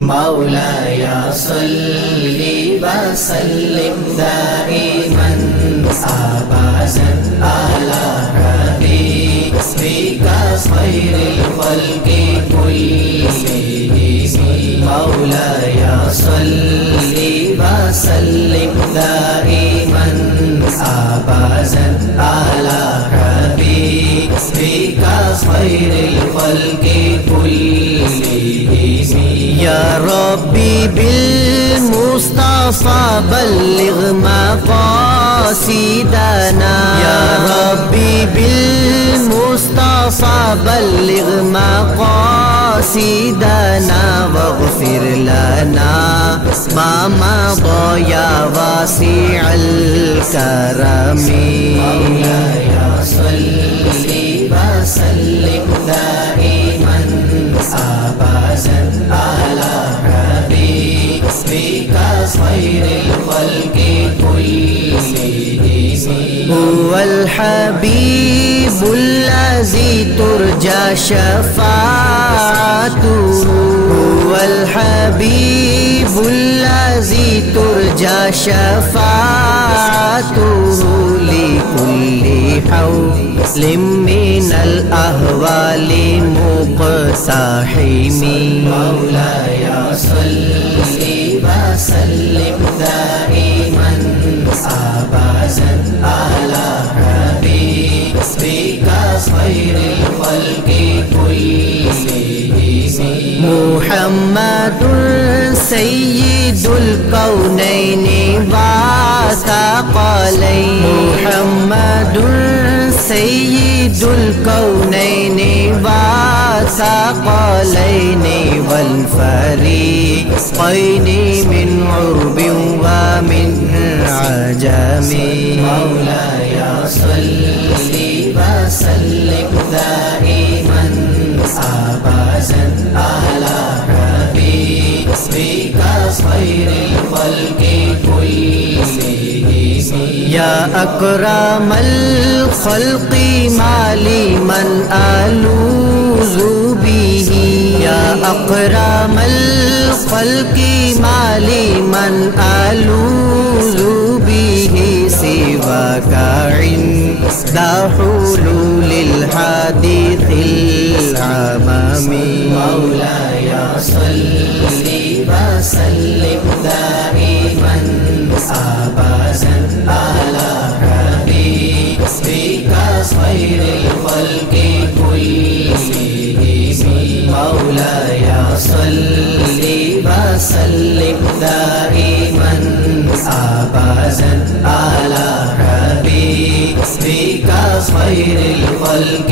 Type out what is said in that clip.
مولاي صل وسلم دائما أبدا على حبيبك خير الخلق كلهم. مولاي صل وسلم دائما أبدا على حبيبك خير الخلق كلهم. يا ربي بالمصطفى بلغ مقاصدنا، يا ربي بالمصطفى بلغ مقاصدنا، واغفر لنا ما مضى يا واسع الكرم. مولاي صل وسلم دائما أبدا على حبيبك خير الخلق كلهم. هو الحبيب الذي ترجى شفاعته، هو الحبيب الذي ترجى شفاعته لكل حول من الأهوال مقتحم. مولاي صل وسلم دائما أبدا على حبيبك خير الخلق كلهم. محمد سيد الكونين والثقلين، محمد سيد الكونين والثقلين والفريقين من عرب ومن عجم. مولاي صل وسلم دائما أبدا على حبيبك خير الخلق كلهم. يا أكرم الخلق ما لي من ألوذ به، يا أكرم الخلق ما لي من ألوذ به سواك عند حلول الحادث العمم. مولاي صل وسلم دائما أبدا على حبيبك خير الخلق كلهم. مولاي صل وسلم دائما أبدا على حبيبك خير الخلق